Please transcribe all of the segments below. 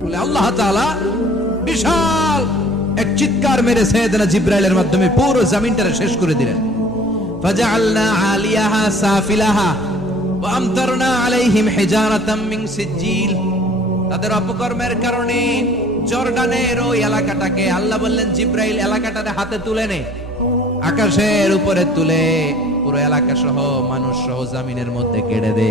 বলে আল্লাহ তাআলা বিশাল এক চিৎকার মেরে সাইয়েদনা জিবরাইলের মাধ্যমে পুরো জমিনটারে শেষ করে দিলেন। ফাজআলনা আলিয়াহা সাফিলাহা ওয়া আমতারনা আলাইহিম হিজারাতাম মিন সিজিল। তাদের অপকর্মের কারণে জর্ডানের ওই এলাকাটাকে আল্লাহ বললেন জিবরাইল এলাকাটারে হাতে তুলে নে, আকাশের উপরে তুলে পুরো এলাকা সহ মানুষ সহ জমিনের মধ্যে কেড়ে দে।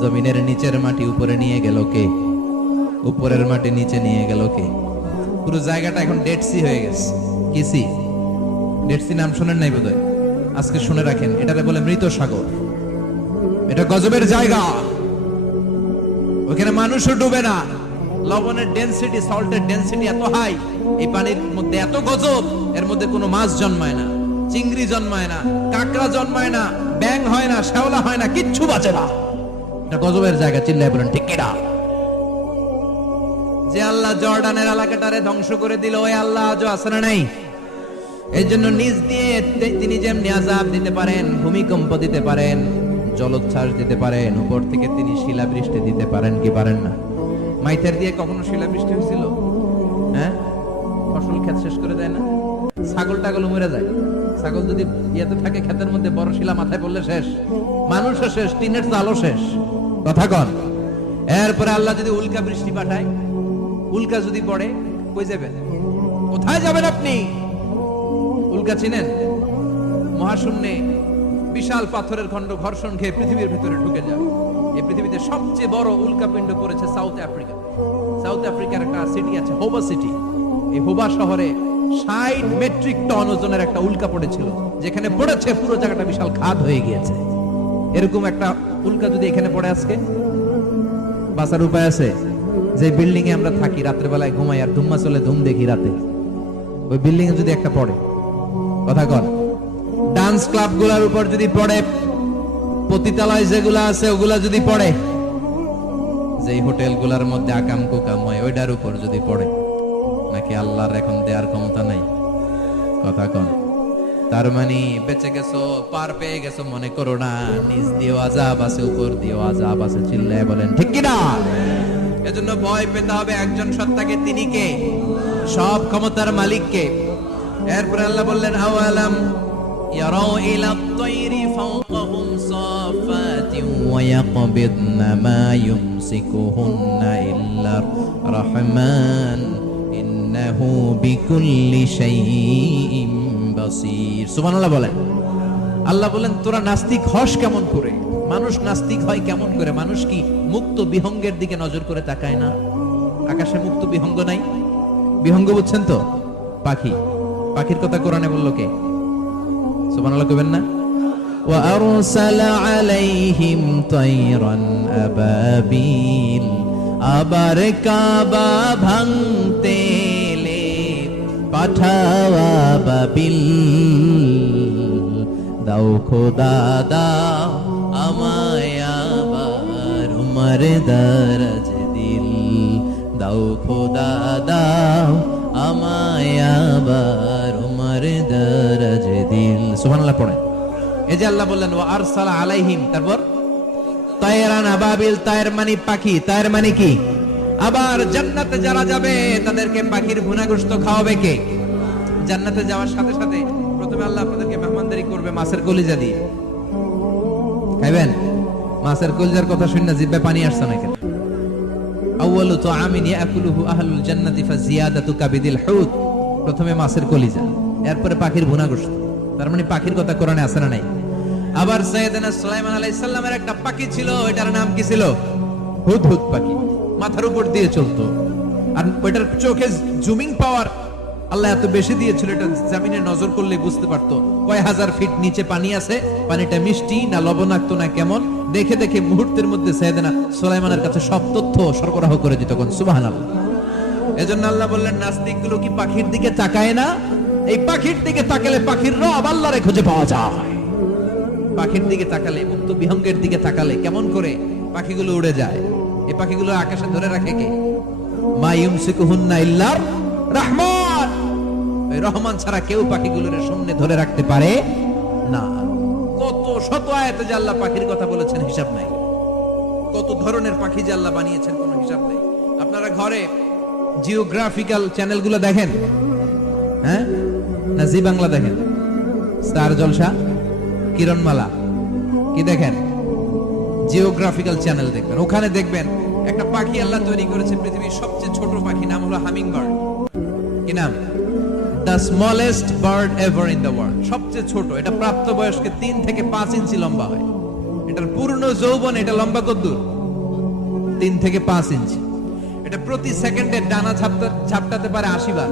জমিনের নিচের মাটি উপরে নিয়ে গেল কে? উপরের মাটি নিচে নিয়ে গেল কে? পুরো জায়গাটা এখন ডেড সি হয়ে গেছে। কি সি? ডেড সি নাম শুনেন নাই বোধহয়? আজকে শুনে রাখেন, এটাকে বলে মৃত সাগর। এটা গজবের জায়গা, ওখানে মানুষও ডুবে না। লবণের ডেনসিটি, সল্টের ডেনসিটি এত হাই, এই পানির মধ্যে এত গজব, এর মধ্যে কোনো মাছ জন্মায় না, চিংড়ি জন্মায় না, কাঁকড়া জন্মায় না, ব্যাং হয় না, শ্যাওলা হয় না, কিচ্ছু বাঁচে না। এটা গজবের জায়গা। চিল্লায় বলেন ঠিক কিনা? যে আল্লাহ জর্ডানের এলাকাটারে ধ্বংস করে দিল, ওই আল্লাহ আজও আছে না নাই? এই জন্য নিজ দিয়ে তিনি যেমনি আযাব দিতে পারেন, ভূমিকম্প দিতে পারেন, জলোচ্ছ্বাস দিতে পারেন, উপর থেকে তিনি শিলাবৃষ্টি দিতে পারেন কি পারেন না? মাইথার দিয়ে কখনো শিলাবৃষ্টি হয়েছিল? হ্যাঁ, ফসল ক্ষেত শেষ করে দেয় না? ছাগল টাগল মরে যায়। ছাগল যদি ইয়েতে থাকে ক্ষেতের মধ্যে, বড় শিলা মাথায় পড়লে শেষ, মানুষও শেষ, টিনের চালও শেষ। কথা কন। এরপরে আল্লাহ যদি উল্কা বৃষ্টি পাঠায়, উল্কা যদি পড়ে, কই যাবেন? কোথায় যাবেন আপনি? উল্কা চিনেন? মহাশূন্যে বিশাল পাথরের খণ্ড ঘর্ষণ খেয়ে পৃথিবীর ভিতরে ঢুকে যায়। এই পৃথিবীতে সবচেয়ে বড় উল্কাপিণ্ড পড়েছে সাউথ আফ্রিকা। সাউথ আফ্রিকার একটা সিটি আছে, হোবা সিটি। এই হোবা শহরে 60 মেট্রিক টন ওজনের একটা উল্কা পড়েছিল, যেখানে পড়েছে পুরো জায়গাটা বিশাল খাদ হয়ে গিয়েছে। এরকম একটা উল্কা যদি এখানে পড়ে আজকে, বাঁচার উপায় আছে? যে বিল্ডিং এ আমরা থাকি, রাতের বেলায় ঘুমাই আর ধুম্মা চলে ধুম দেখি রাতে, ওই বিল্ডিং এ যদি একটা পড়ে, কথা কন, ডান্স ক্লাব গুলার উপর যদি পড়ে, পতিতালয় যেগুলা আছে ওগুলা যদি পড়ে, যেই হোটেল গুলার মধ্যে আকাম কুকাম হয় ওইটার উপর যদি পড়ে, নাকি আল্লাহর এখন দেওয়ার ক্ষমতা নাই? কথা কন। তার মানে বেঁচে গেছো, পার পেয়ে গেছো মনে করো না, নিজ দিয়েও আযাব আছে, উপর দিয়েও আযাব আছে। চিল্লায় বলেন ঠিক কিনা? এজন্য ভয় পেতে হবে একজন সত্তাকে, তিনি কে? সব ক্ষমতার মালিককে। এরপরে আল্লাহ বললেন আওয়ালাম ইয়ারাউ ইলা আত-তায়রি ফাওকাহুম সাফাতিন ওয়া ইয়াকবিদনা মা ইউমসিকুহুন্না ইল্লা আর-রাহমান ইন্নাহু বিকুল্লি শাইইন বাসীর। সুবহানাল্লাহ বলেন। আল্লাহ বলেন তোরা নাস্তিক হস কেমন করে? মানুষ নাস্তিক হয় কেমন করে? মানুষ কি মুক্ত বিহঙ্গের দিকে নজর করে তাকায় না? আকাশে মুক্ত বিহঙ্গ নাই? বিহঙ্গ বুঝছেন তো? পাখি। পাখির কথা কোরআনে বলল কে? সুবহানাল্লাহ কইবেন না? ওয়া আরসালা আলাইহিম তায়রান আবাবিল। আবার কাবা ভাঙতে এলে পাঠাও আবাবিল। দাও খোদা দাও আমায় আবার উমর দরজ দিল। দাও খোদা দাও আমায় আবার উমর দরজ দিল। সুবহানাল্লাহ পড়েন। এই যে আল্লাহ বললেন ওয়া আরসালা আলাইহিম, তারপর তায়রান আবাবিল, তায়ের মানে পাখি, তায়ের মানে কি? আবার জান্নাতে যারা যাবে তাদেরকে পাখির ভুনা গোশত খাওয়াবে কে? জান্নাতে যাওয়ার সাথে সাথে প্রথমে আল্লাহ আপনাদেরকে মেহমানদারি করবে মাছের কলিজা দিয়ে। খাইবেন? মাছের কলিজার কথা শুনে জিহ্বায় পানি আসছে না কেন? আউয়ালু তুআমিন ইয়াকুলুহু আহলুল জান্নাতি ফাজিয়াদাতু কাবিদিল হুত। প্রথমে মাছের কলিজা, এরপরে পাখির ভুনা গোশত। তার মানে পাখির কথা কোরআনে আছে না নাই? আবার সাইয়েদনা সুলাইমান আলাইহিস সালামের একটা পাখি ছিল, এটার নাম কি ছিল? হুদহুদ পাখি। মাথার উপর দিয়ে চলতো, আর ওইটার চোখে জুমিং পাওয়ার আল্লাহ এত বেশি দিয়েছিল, এটা জমিনে নজর করলে বুঝতে পারতো কয় হাজার ফিট নিচে পানি আছে, পানিটা মিষ্টি না লবণাক্ত না কেমন, দেখে দেখে মুহূর্তের মধ্যে সাইয়েদনা সুলাইমানের কাছে সব তথ্য সরবরাহ করে দিত। কোন সুবহানাল্লাহ। এজন্য আল্লাহ বললেন নাস্তিকগুলো কি পাখির দিকে তাকায় না? এই পাখির দিকে তাকালে পাখির রব আল্লাহরে খুঁজে পাওয়া যায়। পাখির দিকে তাকালে, মুক্ত বিহঙ্গের দিকে তাকালে কেমন করে পাখিগুলো উড়ে যায়। এই পাখিগুলো আকাশে ধরে রাখে কে? মা ইউমসিকুহুন্না ইল্লার রাহমান। ওই রহমান ছাড়া কেউ পাখিগুলোর সামনে ধরে রাখতে পারে না। কত শত আয়াতে যে আল্লাহ পাখির কথা বলেছেন হিসাব নাই। কত ধরনের পাখি যে আল্লাহ বানিয়েছেন কোনো হিসাব নাই। আপনারা ঘরে জিওগ্রাফিক্যাল চ্যানেলগুলো দেখেন? হ্যাঁ, না জি বাংলা দেখেন? স্টার জলসা, কিরণমালা, কি দেখেন? জিওগ্রাফিক্যাল চ্যানেল দেখবেন। ওখানে দেখবেন একটা পাখি আল্লাহ তৈরি করেছে, পৃথিবীর সবচেয়ে ছোট পাখি, নাম হলো হামিং বার্ড। কি নাম? The smallest bird ever in the world. সবচেয়ে ছোট, এটা প্রাপ্তবয়স্কে 3 থেকে 5 ইঞ্চি লম্বা হয়। এটার পূর্ণ যৌবন, এটা লম্বা কতদূর? 3 থেকে 5 ইঞ্চি। এটা প্রতি সেকেন্ডে ডানা ঝাপটাতে পারে 80 বার।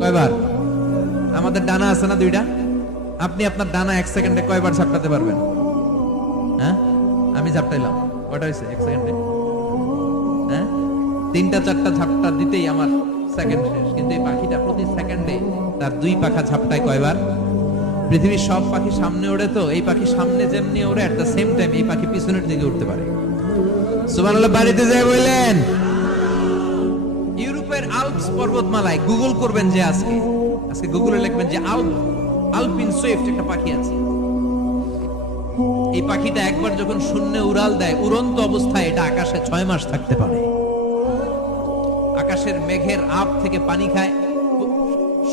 কয়বার? আমাদের ডানা আছে না 2টা? আপনি আপনার ডানা 1 সেকেন্ডে কয়বার ঝাপটাতে পারবেন? হ্যাঁ, আমি ঝাপটাইলাম, কয়টা হয়েছে 1 সেকেন্ডে? হ্যাঁ, 3টা 4টা ঝাপটা দিতেই আমার সেকেন্ড শেষ। কিন্তু এই পাখিটা প্রতি সেকেন্ডে তার 2 পাখা ঝাপটায় কয়বার? পৃথিবীর সব পাখি সামনে ওড়ে, তো এই পাখি সামনে যেমনি ওড়ে, এট দ্য সেম টাইম এই পাখি পিছনের দিকে উঠতে পারে। সুবহানাল্লাহ, বাড়িতে যাই বললেন। ইউরোপের আল্পস পর্বতমালায় গুগল করবেন যে আজকে গুগলে লিখবেন যে আলপিন সুইফট একটা পাখি আছে। এই পাখিটা একবার যখন শূন্যে উড়াল দেয়, উড়ন্ত অবস্থায় এটা আকাশে 6 মাস থাকতে পারে। আকাশের মেঘের আপ থেকে পানি খায়,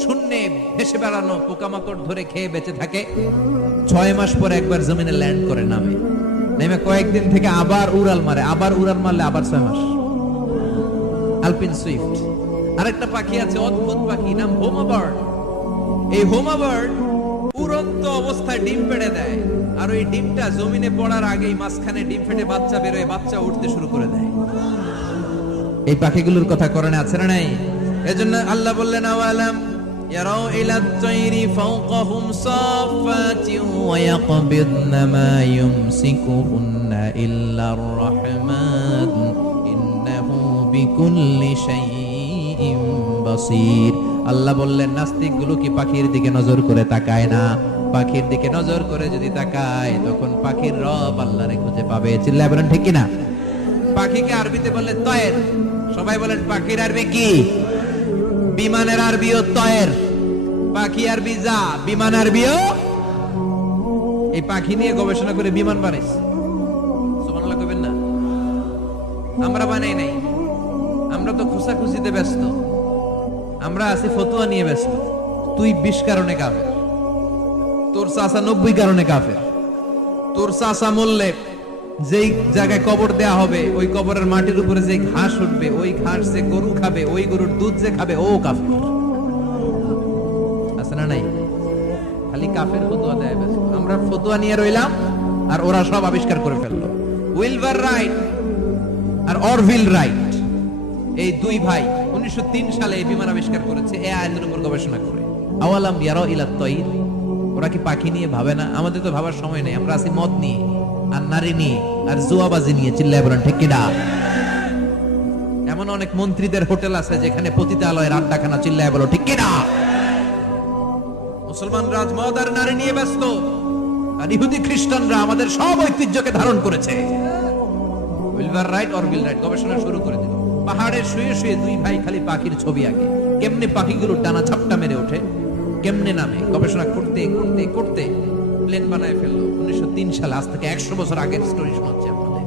শূন্যে ভেসে বেড়ানো পোকামাকড় ধরে খেয়ে বেঁচে থাকে। 6 মাস পরে একবার জমিনে ল্যান্ড করে, নেমে কয়েকদিন থেকে আবার উড়াল মারে, আবার উড়াল মারলে আবার 6 মাস। আলপিন সুইফট। আরেকটা পাখি আছে, অদ্ভুত পাখি, নাম হোমা বার্ড। এই হোমা বার্ড উড়ন্ত অবস্থায় ডিম পেড়ে দেয়, আর ওই ডিমটা জমিনে পড়ার আগেই মাঝখানে ডিম ফেটে বাচ্চা বেরোয়, বাচ্চা উঠতে শুরু করে দেয়। এই পাখিগুলোর কথা কোরআনে আছে না নাই? এজন্য আল্লাহ বললেন, আওয়ালাম ইয়ারাউ ইলাত তায়রি ফাওকাহুম সাফাতিন ওয়া ইয়াকবিদনা মা ইউমসিকুহুন্না ইল্লার রাহমান ইন্নাহু বিকুল্লি শাইইন বাসীর। আল্লাহ বললেন, নাস্তিকগুলো কি পাখির দিকে নজর করে তাকায় না? পাখির দিকে নজর করে যদি তাকায়, তখন পাখির রব আল্লাহরে খুঁজে পাবে। চিল্লায় বলেন ঠিক কিনা? পাখিকে আরবিতে বলে তয়ের। সবাই বলেন পাখির আরবি কি? বিমানের আরবিও তয়ের। পাখি আরবি যা, বিমান আরবিও। এই পাখি নিয়ে গবেষণা করে বিমান বানাইছে। সুবহানাল্লাহ কইবেন না? আমরা বানাই নাই, আমরা তো খুশাখুশিতে ব্যস্ত। আমরা আছি ফতোয়া নিয়ে ব্যস্ত। তুই 20 কারণে কাফের, তোর চাচা 90 কারণে কাফের। তোর চাচা মরলে যেই জায়গায় কবর দেয়া হবে, ওই কবরের মাটির উপরে যে ঘাস উঠবে, ওই ঘাস যে গরু খাবে, ওই গরুর দুধ যে খাবে, ও কাফের। আছে না নাই? খালি কাফের ফতোয়া দেয় ব্যস্ত। আমরা ফতোয়া নিয়ে রইলাম, আর ওরা সব আবিষ্কার করে ফেললো। উইলবার রাইট আর অরভিল রাইট, এই 2 ভাই 1903 সালে এই বিমান আবিষ্কার করেছে, এই আয়াতের উপর গবেষণা করে। আওয়ালাম ইয়ারাউ ইলাত তায়র। ওরা কি পাখি নিয়ে ভাবে না? আমাদের তো ভাবার সময় নেই, আমরা আছি মদ নিয়ে আর নারী নিয়ে আর জুয়াবাজি নিয়ে। চিল্লায় বলেন ঠিক কিনা? এমন অনেক মন্ত্রীদের হোটেল আছে যেখানে পতিতালয়ের আড্ডাখানা। চিল্লায় বলো ঠিক কিনা? মুসলমান রাজ মদ আর নারী নিয়ে ব্যস্ত, আর ইহুদি খ্রিস্টানরা আমাদের সব ঐতিহ্যকে ধারণ করেছে। উইলবার রাইট অরভিল রাইট গবেষণা শুরু করে দিল। পাহাড়ে শুয়ে শুয়ে 2 ভাই খালি পাখির ছবি আঁকে, কেমনে পাখিগুলো ডানা ঝাপটা মেরে ওঠে, কেমনে নামে। গবেষণা করতে করতে করতে প্লেন বানায় ফেললো 1903 সালে। আজ থেকে 100 বছর আগের স্টোরি শোনাচ্ছি আপনাদের।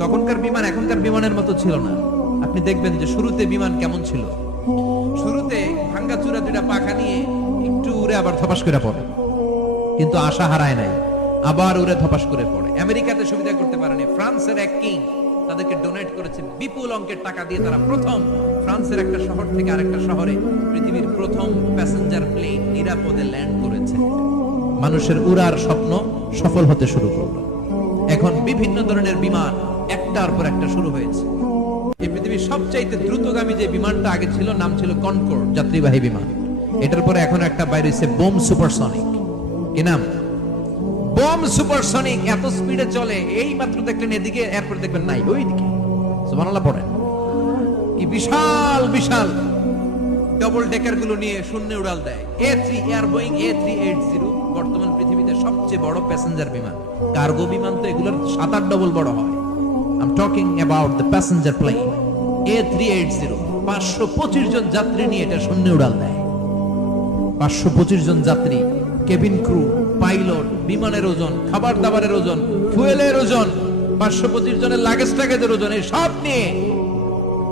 তখনকার বিমান এখনকার বিমানের মতো ছিল না। আপনি দেখবেন যে শুরুতে বিমান কেমন ছিল। শুরুতে ভাঙ্গা চূড়া 2টা পাখা নিয়ে একটু উড়ে আবার ধপাস করে পড়ে, কিন্তু আশা হারায় নাই, আবার উড়ে ধপাস করে পড়ে। আমেরিকাতে সুবিধা করতে পারেনি। ফ্রান্সের এক কিং তাদেরকে ডোনেট করেছে বিপুল অঙ্কের টাকা দিয়ে। তারা প্রথম ফ্রান্সের একটা শহর থেকে আরেকটা শহরে পৃথিবীর প্রথম প্যাসেঞ্জার প্লেন নিরাপদে ল্যান্ড করেছে। মানুষের উড়ার স্বপ্ন সফল হতে শুরু করলো। এখন বিভিন্ন ধরনের বিমান একটার পর একটা শুরু হয়েছে। এই পৃথিবীর সবচাইতে দ্রুতগামী যে বিমানটা আগে ছিল, নাম ছিল কনকর্ড, যাত্রীবাহী বিমান। এটার পরে এখন একটা বাইরে হয়েছে বোম সুপারসনিক। কি নাম? Bomb supersonic. এত স্পিডে চলে, এই মাত্র দেখলেন এদিকে, এরপর দেখবেন নাই ওইদিকে। সুবহানাল্লাহ পড়েন। কি বিশাল বিশাল ডবল ডেকার গুলো নিয়ে শূন্যে উড়াল দেয়। A3 এয়ার বোয়িং A380 বর্তমান পৃথিবীতে সবচেয়ে বড় প্যাসেঞ্জার বিমান। কার্গো বিমান তো এগুলোর 7-8 ডবল বড় হয়। I'm talking about the passenger plane A380। 525 জন যাত্রী নিয়ে এটা শূন্যে উড়াল দেয়। 525 জন যাত্রী, কেবিন ক্রু, পাইলট, বিমানের ওজন, খাবার দাবারের ওজন, ফুয়েলের ওজন, 525 জনের লাগেজ টাগেজের ওজন, এই সব নিয়ে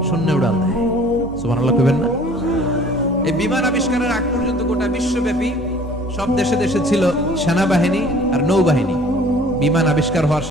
শূন্য উড়াল দেয়। সুবহানাল্লাহ কইবেন না? এই বিমান আবিষ্কারের আগ পর্যন্ত গোটা বিশ্বব্যাপী সব দেশে দেশে ছিল সেনাবাহিনী আর নৌবাহিনী। বিমান আবিষ্কার হওয়ার